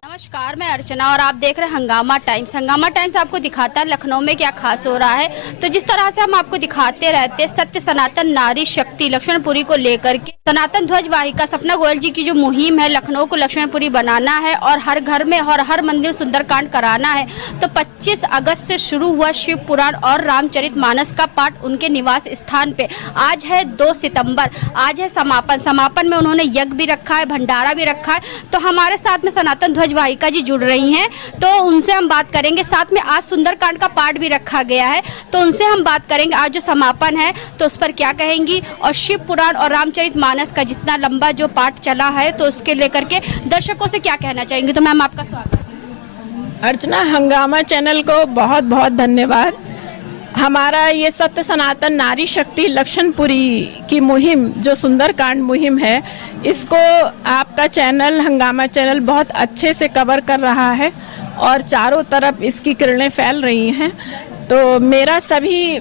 नमस्कार, मैं अर्चना और आप देख रहे हैं हंगामा टाइम्स। हंगामा टाइम्स आपको दिखाता है लखनऊ में क्या खास हो रहा है। तो जिस तरह से हम आपको दिखाते रहते हैं सत्य सनातन नारी शक्ति लक्ष्मणपुरी को लेकर के सनातन ध्वज वाहिका सपना गोयल जी की जो मुहिम है लखनऊ को लक्ष्मणपुरी बनाना है और हर घर में और हर मंदिर सुंदरकांड कराना है। तो 25 अगस्त से शुरू हुआ शिव पुराण और रामचरितमानस का पाठ उनके निवास स्थान पे। आज है 2 सितंबर, आज है समापन। समापन में उन्होंने यज्ञ भी रखा है, भंडारा भी रखा है। तो हमारे साथ में सनातन ध्वज वाहिका जी जुड़ रही हैं, तो उनसे हम बात करेंगे। साथ में आज सुंदरकांड का पाठ भी रखा गया है, तो उनसे हम बात करेंगे आज जो समापन है तो उस पर क्या कहेंगी, और शिव पुराण और रामचरितमानस का जितना लंबा जो पाठ चला है तो उसके लेकर के दर्शकों से क्या कहना चाहेंगे। तो मैम आपका स्वागत। अर्चना, हंगामा चैनल को बहुत बहुत धन्यवाद। हमारा ये सत्य सनातन नारी शक्ति लक्ष्मणपुरी की मुहिम जो सुंदरकांड मुहिम है, इसको आपका चैनल हंगामा चैनल बहुत अच्छे से कवर कर रहा है और चारों तरफ इसकी किरणें फैल रही हैं। तो मेरा सभी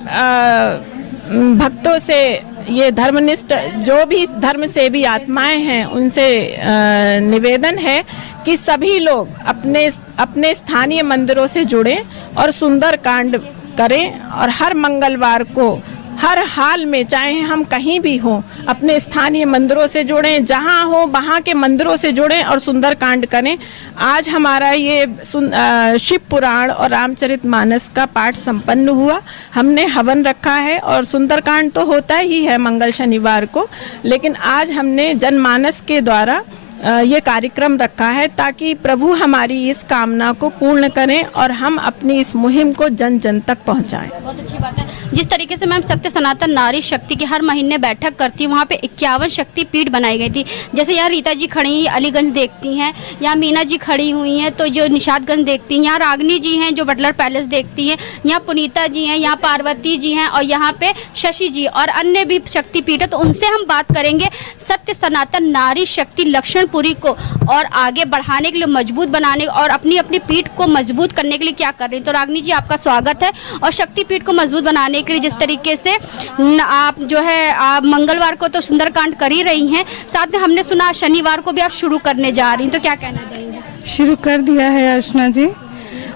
भक्तों से, ये धर्मनिष्ठ जो भी धर्म से भी आत्माएं हैं, उनसे निवेदन है कि सभी लोग अपने अपने स्थानीय मंदिरों से जुड़ें और सुंदरकांड करें और हर मंगलवार को हर हाल में, चाहे हम कहीं भी हों, अपने स्थानीय मंदिरों से जुड़ें, जहां हो वहां के मंदिरों से जुड़ें और सुंदरकांड करें। आज हमारा ये शिव पुराण और रामचरितमानस का पाठ संपन्न हुआ। हमने हवन रखा है और सुंदरकांड तो होता ही है मंगल शनिवार को, लेकिन आज हमने जनमानस के द्वारा ये कार्यक्रम रखा है ताकि प्रभु हमारी इस कामना को पूर्ण करें और हम अपनी इस मुहिम को जन जन तक पहुंचाएं। बहुत अच्छी बात है। जिस तरीके से मैम सत्य सनातन नारी शक्ति की हर महीने बैठक करती है, वहाँ पे 51 शक्ति पीठ बनाई गई थी। जैसे यहाँ रीता जी खड़ी अलीगंज देखती हैं, यहाँ मीना जी खड़ी हुई हैं तो जो निशादगंज देखती हैं, यहाँ रागनी जी हैं जो बटलर पैलेस देखती हैं, यहाँ पुनीता जी हैं, यहाँ पार्वती जी हैं और यहाँ पे शशि जी और अन्य भी शक्ति पीठ है। तो उनसे हम बात करेंगे सत्य सनातन नारी शक्ति लक्ष्मणपुरी को और आगे बढ़ाने के लिए, मजबूत बनाने और अपनी अपनी पीठ को मजबूत करने के लिए क्या कर रही है। तो रागनी जी आपका स्वागत है। और शक्ति पीठ को मजबूत बनाने के लिए जिस तरीके से आप जो है आप मंगलवार को तो सुंदरकांड कर ही रही हैं, साथ में हमने सुना शनिवार को भी आप शुरू करने जा रही हैं, तो क्या कहना चाहेंगे। शुरू कर दिया है अर्चना जी,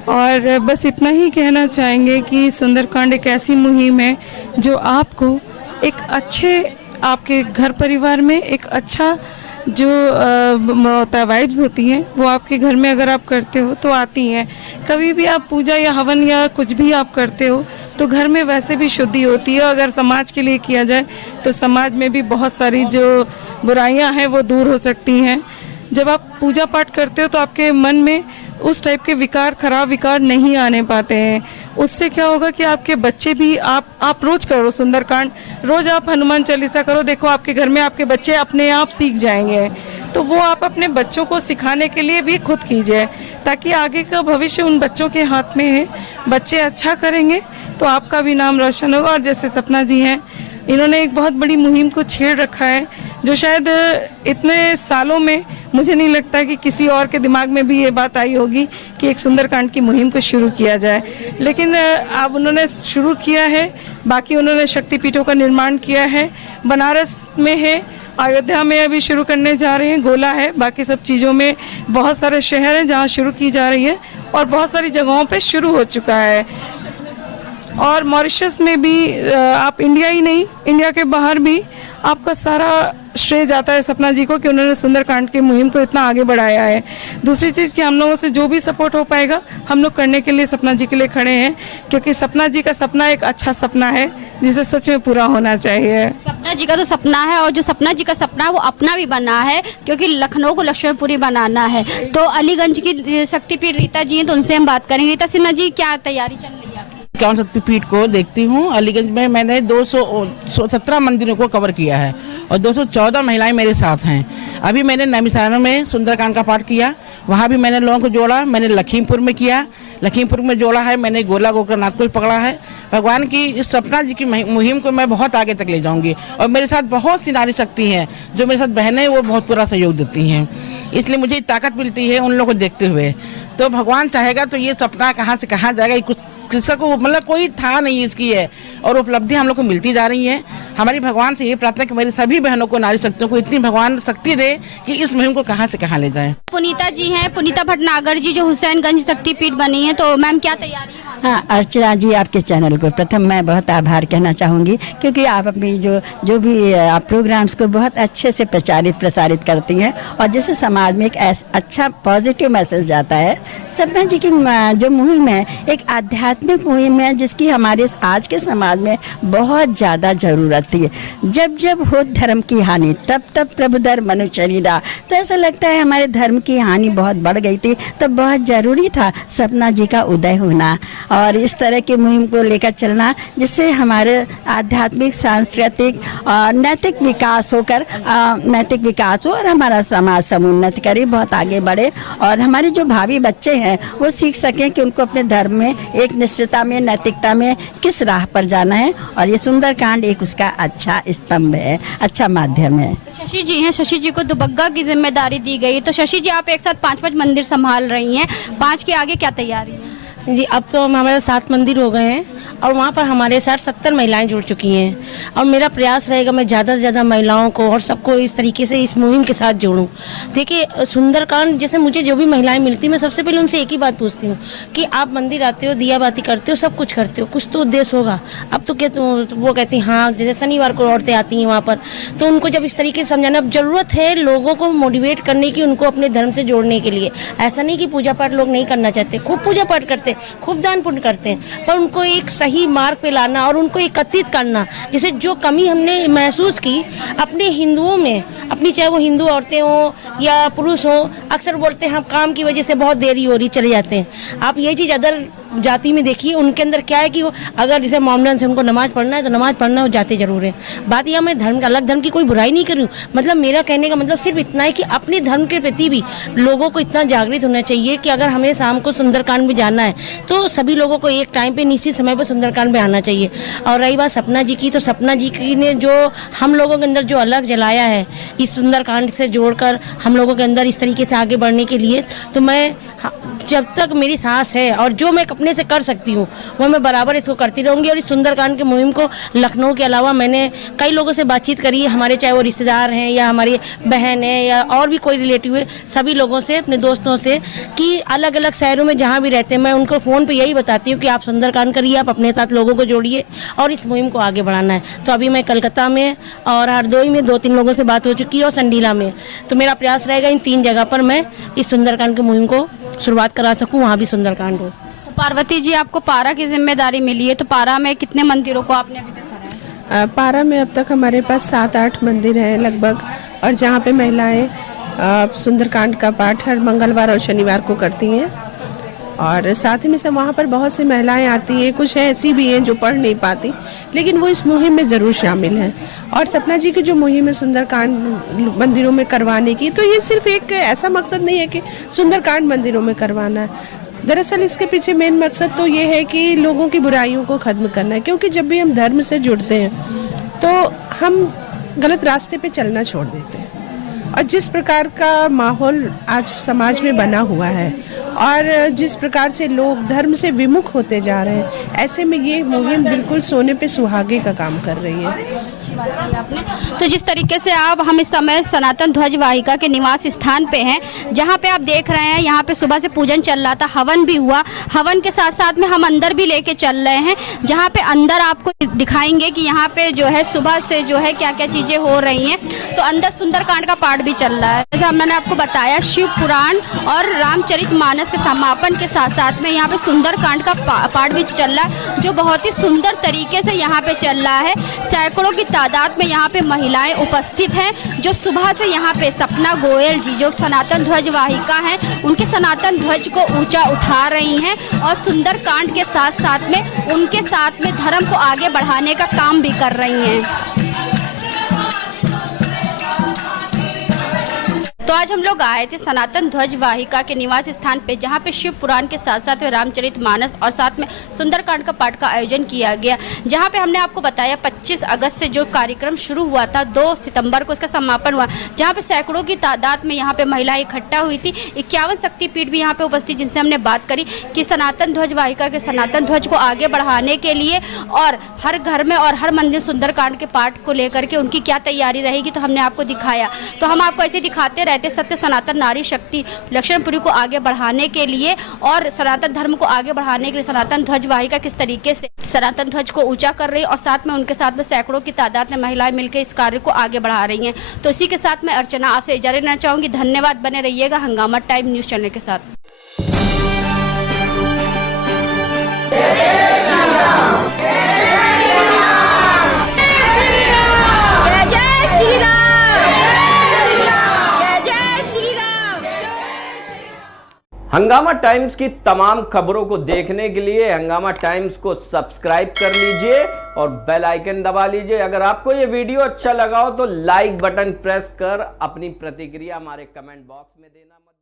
और बस इतना ही कहना चाहेंगे कि सुंदरकांड एक ऐसी मुहिम है जो आपको एक अच्छे आपके घर परिवार में एक अच्छा जो वाइब्स होती हैं वो आपके घर में अगर आप करते हो तो आती हैं। कभी भी आप पूजा या हवन या कुछ भी आप करते हो तो घर में वैसे भी शुद्धि होती है। अगर समाज के लिए किया जाए तो समाज में भी बहुत सारी जो बुराइयां हैं वो दूर हो सकती हैं। जब आप पूजा पाठ करते हो तो आपके मन में उस टाइप के विकार, खराब विकार नहीं आने पाते हैं। उससे क्या होगा कि आपके बच्चे भी आप रोज करो सुंदरकांड, रोज आप हनुमान चालीसा करो, देखो आपके घर में आपके बच्चे अपने आप सीख जाएंगे। तो वो आप अपने बच्चों को सिखाने के लिए भी खुद कीजिए ताकि आगे का भविष्य उन बच्चों के हाथ में है। बच्चे अच्छा करेंगे तो आपका भी नाम रोशन होगा। और जैसे सपना जी हैं, इन्होंने एक बहुत बड़ी मुहिम को छेड़ रखा है जो शायद इतने सालों में मुझे नहीं लगता कि किसी और के दिमाग में भी ये बात आई होगी कि एक सुंदरकांड की मुहिम को शुरू किया जाए, लेकिन अब उन्होंने शुरू किया है। बाकी उन्होंने शक्तिपीठों का निर्माण किया है, बनारस में है, अयोध्या में अभी शुरू करने जा रहे हैं, गोला है, बाकी सब चीज़ों में बहुत सारे शहर हैं जहाँ शुरू की जा रही है और बहुत सारी जगहों पे शुरू हो चुका है। और मॉरिशस में भी आप इंडिया ही नहीं, इंडिया के बाहर भी आपका सारा श्रेय जाता है सपना जी को कि उन्होंने सुंदरकांड की मुहिम को इतना आगे बढ़ाया है। दूसरी चीज़ कि हम लोगों से जो भी सपोर्ट हो पाएगा हम लोग करने के लिए सपना जी के लिए खड़े हैं, क्योंकि सपना जी का सपना एक अच्छा सपना है जिसे सच में पूरा होना चाहिए। सपना जी का तो सपना है और जो सपना जी का सपना है वो अपना भी बना है, क्योंकि लखनऊ को लक्ष्मणपुरी बनाना है। तो अलीगंज की शक्तिपीठ रीता जी हैं, तो उनसे हम बात करेंगे। रीता सिन्हा जी, क्या तैयारी चल रही है? क्या शक्तिपीठ को देखती हूँ। अलीगंज में मैंने 217 मंदिरों को कवर किया है और 214 महिलाएं मेरे साथ हैं। अभी मैंने नैमिषारण्य में सुंदरकांड का पाठ किया, वहाँ भी मैंने लोगों को जोड़ा। मैंने लखीमपुर में किया, लखीमपुर में जोड़ा है। मैंने गोला गोकर्णनाथ को पकड़ा है। भगवान की इस सपना जी की मुहिम को मैं बहुत आगे तक ले जाऊंगी। और मेरे साथ बहुत सी नारी शक्ति हैं जो मेरे साथ बहनें, वो बहुत पूरा सहयोग देती हैं, इसलिए मुझे ताकत मिलती है उन लोगों को देखते हुए। तो भगवान चाहेगा तो ये सपना कहाँ से कहाँ जाएगा, कुछ किसका को मतलब कोई था नहीं इसकी है, और उपलब्धि हम लोग को मिलती जा रही है। हमारी भगवान से ये प्रार्थना कि मेरी सभी बहनों को, नारी शक्तियों को इतनी भगवान शक्ति दे कि इस मुहिम को कहाँ से कहाँ ले जाए। पुनीता जी हैं, पुनीता भटनागर जी, जो हुसैनगंज शक्तिपीठ बनी है, तो मैम क्या तैयारी है? हाँ अर्चना जी, आपके चैनल को प्रथम मैं बहुत आभार कहना चाहूँगी, क्योंकि आप अपनी जो भी आप प्रोग्राम्स को बहुत अच्छे से प्रसारित करती हैं, और जिससे समाज में एक अच्छा पॉजिटिव मैसेज जाता है। सपना जी की जो मुहिम है एक आध्यात्मिक मुहिम है, जिसकी हमारे आज के समाज में बहुत ज़्यादा ज़रूरत थी। जब जब हो धर्म की हानि, तब तब प्रभु धर्म मनु शरीरा। तो ऐसा लगता है हमारे धर्म की हानि बहुत बढ़ गई थी, तो बहुत ज़रूरी था सपना जी का उदय होना और इस तरह की मुहिम को लेकर चलना, जिससे हमारे आध्यात्मिक, सांस्कृतिक और नैतिक विकास होकर नैतिक विकास हो और हमारा समाज समुन्नत करे, बहुत आगे बढ़े, और हमारे जो भावी बच्चे हैं वो सीख सकें कि उनको अपने धर्म में एक निश्चितता में, नैतिकता में किस राह पर जाना है। और ये सुंदरकांड एक उसका अच्छा स्तंभ है, अच्छा माध्यम है। शशि जी हैं, शशि जी को दुबग्गा की जिम्मेदारी दी गई, तो शशि जी आप एक साथ 5 मंदिर संभाल रही हैं, 5 के आगे क्या तैयारी है? जी, अब तो हमारे 7 मंदिर हो गए हैं और वहाँ पर हमारे साथ 70 महिलाएं जुड़ चुकी हैं, और मेरा प्रयास रहेगा मैं ज़्यादा से ज़्यादा महिलाओं को और सबको इस तरीके से इस मुहिम के साथ जोड़ूं। देखिए, सुंदरकांड जैसे मुझे जो भी महिलाएं मिलती, मैं सबसे पहले उनसे एक ही बात पूछती हूँ कि आप मंदिर आते हो, दिया बाती करते हो, सब कुछ करते हो, कुछ तो उद्देश्य होगा। अब तो क्या वो कहती हैं हाँ, जैसे शनिवार को औरतें आती हैं वहाँ पर, तो उनको जब इस तरीके से समझाना, अब ज़रूरत है लोगों को मोटिवेट करने की, उनको अपने धर्म से जोड़ने के लिए। ऐसा नहीं कि पूजा पाठ लोग नहीं करना चाहते, खूब पूजा पाठ करते, खूब दान पुण्य करते हैं, पर उनको एक सही मार्ग पे लाना और उनको एकत्रित करना। जैसे जो कमी हमने महसूस की अपने हिंदुओं में, अपनी चाहे वो हिंदू औरतें हों या पुरुष हों, अक्सर बोलते हैं हम काम की वजह से बहुत देरी हो रही, चले जाते हैं। आप ये चीज़ अदर जाति में देखिए, उनके अंदर क्या है कि वो अगर जैसे मोमडन से उनको नमाज पढ़ना है तो नमाज पढ़ना, वो जाते जरूर हैं। बात यह, मैं धर्म अलग धर्म की कोई बुराई नहीं कर रही हूँ, मतलब मेरा कहने का मतलब सिर्फ इतना है कि अपने धर्म के प्रति भी लोगों को इतना जागृत होना चाहिए कि अगर हमें शाम को सुंदरकांड में जाना है तो सभी लोगों को एक टाइम पे, निश्चित समय पर सुंदरकांड में आना चाहिए। और रही बात सपना जी की, तो सपना जी की ने जो हम लोगों के अंदर जो अलग जलाया है इस सुंदरकांड से जोड़कर हम लोगों के अंदर इस तरीके से आगे बढ़ने के लिए, तो मैं जब तक मेरी सांस है और जो मैं अपने से कर सकती हूँ वो मैं बराबर इसको करती रहूँगी। और इस सुंदरकांड की मुहिम को लखनऊ के अलावा मैंने कई लोगों से बातचीत करी है, हमारे चाहे वो रिश्तेदार हैं या हमारी बहन है या और भी कोई रिलेटिव है, सभी लोगों से, अपने दोस्तों से, कि अलग अलग शहरों में जहाँ भी रहते हैं मैं उनको फ़ोन पर यही बताती हूँ कि आप सुंदरकांड करिए, आप अपने साथ लोगों को जोड़िए और इस मुहिम को आगे बढ़ाना है। तो अभी मैं कलकत्ता में और हरदोई में 2-3 लोगों से बात हो चुकी है और संडीला में, तो मेरा प्रयास रहेगा इन 3 जगह पर मैं इस सुंदरकांड की मुहिम को शुरुआत करा सकूं, वहाँ भी सुंदरकांड हो। तो पार्वती जी, आपको पारा की जिम्मेदारी मिली है, तो पारा में कितने मंदिरों को आपने अभी तक करा है? पारा में अब तक हमारे पास 7-8 मंदिर हैं लगभग, और जहाँ पे महिलाएं सुंदरकांड का पाठ हर मंगलवार और शनिवार को करती हैं, और साथ ही में सब वहाँ पर बहुत सी महिलाएं आती हैं, कुछ ऐसी भी हैं जो पढ़ नहीं पाती, लेकिन वो इस मुहिम में ज़रूर शामिल हैं। और सपना जी की जो मुहिम है सुंदरकांड मंदिरों में करवाने की, तो ये सिर्फ एक ऐसा मकसद नहीं है कि सुंदरकांड मंदिरों में करवाना है। दरअसल इसके पीछे मेन मकसद तो ये है कि लोगों की बुराइयों को ख़त्म करना है, क्योंकि जब भी हम धर्म से जुड़ते हैं तो हम गलत रास्ते पे चलना छोड़ देते हैं। और जिस प्रकार का माहौल आज समाज में बना हुआ है और जिस प्रकार से लोग धर्म से विमुख होते जा रहे हैं, ऐसे में ये मुहिम बिल्कुल सोने पे सुहागे का काम कर रही है। तो जिस तरीके से हम इस समय सनातन ध्वज वाहिका के निवास स्थान पे हैं, जहाँ पे आप देख रहे हैं, यहाँ पे सुबह से पूजन चल रहा था, हवन भी हुआ। हवन के साथ साथ में हम अंदर भी लेके चल रहे हैं, जहाँ पे अंदर आपको दिखाएंगे कि यहाँ पे जो है सुबह से जो है क्या क्या चीज़ें हो रही हैं। तो अंदर सुंदरकांड का पाठ भी चल रहा है, जैसे हमने आपको बताया, शिव पुराण और रामचरितमानस के समापन के साथ साथ में यहाँ पे सुंदरकांड का पाठ भी चल रहा है, जो बहुत ही सुंदर तरीके से यहाँ पे चल रहा है। सैकड़ों की तादाद में यहाँ पे महिलाएं उपस्थित हैं, जो सुबह से यहाँ पे सपना गोयल जी, जो सनातन ध्वज वाहिका हैं, उनके सनातन ध्वज को ऊंचा उठा रही हैं और सुंदरकांड के साथ साथ में उनके साथ में धर्म को आगे बढ़ाने का काम भी कर रही हैं। तो आज हम लोग आए थे सनातन ध्वज वाहिका के निवास स्थान पे, जहाँ पे शिव पुराण के साथ साथ रामचरितमानस और साथ में सुंदरकांड का पाठ का आयोजन किया गया, जहाँ पे हमने आपको बताया 25 अगस्त से जो कार्यक्रम शुरू हुआ था 2 सितंबर को इसका समापन हुआ, जहाँ पे सैकड़ों की तादाद में यहाँ पे महिलाएं इकट्ठा हुई थी। 51 शक्तिपीठ भी यहाँ पे उपस्थित, जिनसे हमने बात करी कि सनातन ध्वज वाहिका के सनातन ध्वज को आगे बढ़ाने के लिए और हर घर में और हर मंदिर सुंदरकांड के पाठ को लेकर के उनकी क्या तैयारी रहेगी, तो हमने आपको दिखाया। तो हम आपको ऐसे दिखाते रहते सत्य सनातन नारी शक्ति लक्ष्मणपुरी को आगे बढ़ाने के लिए और सनातन धर्म को आगे बढ़ाने के लिए सनातन ध्वज वाहिका किस तरीके से सनातन ध्वज को ऊंचा कर रही है और साथ में उनके साथ में सैकड़ों की तादाद में महिलाएं मिलकर इस कार्य को आगे बढ़ा रही हैं। तो इसी के साथ मैं अर्चना आपसे इजाजत लेना चाहूंगी। धन्यवाद, बने रहिएगा हंगामा टाइम न्यूज चैनल के साथ। हंगामा टाइम्स की तमाम खबरों को देखने के लिए हंगामा टाइम्स को सब्सक्राइब कर लीजिए और बेल आइकन दबा लीजिए। अगर आपको ये वीडियो अच्छा लगा हो तो लाइक बटन प्रेस कर अपनी प्रतिक्रिया हमारे कमेंट बॉक्स में देना मत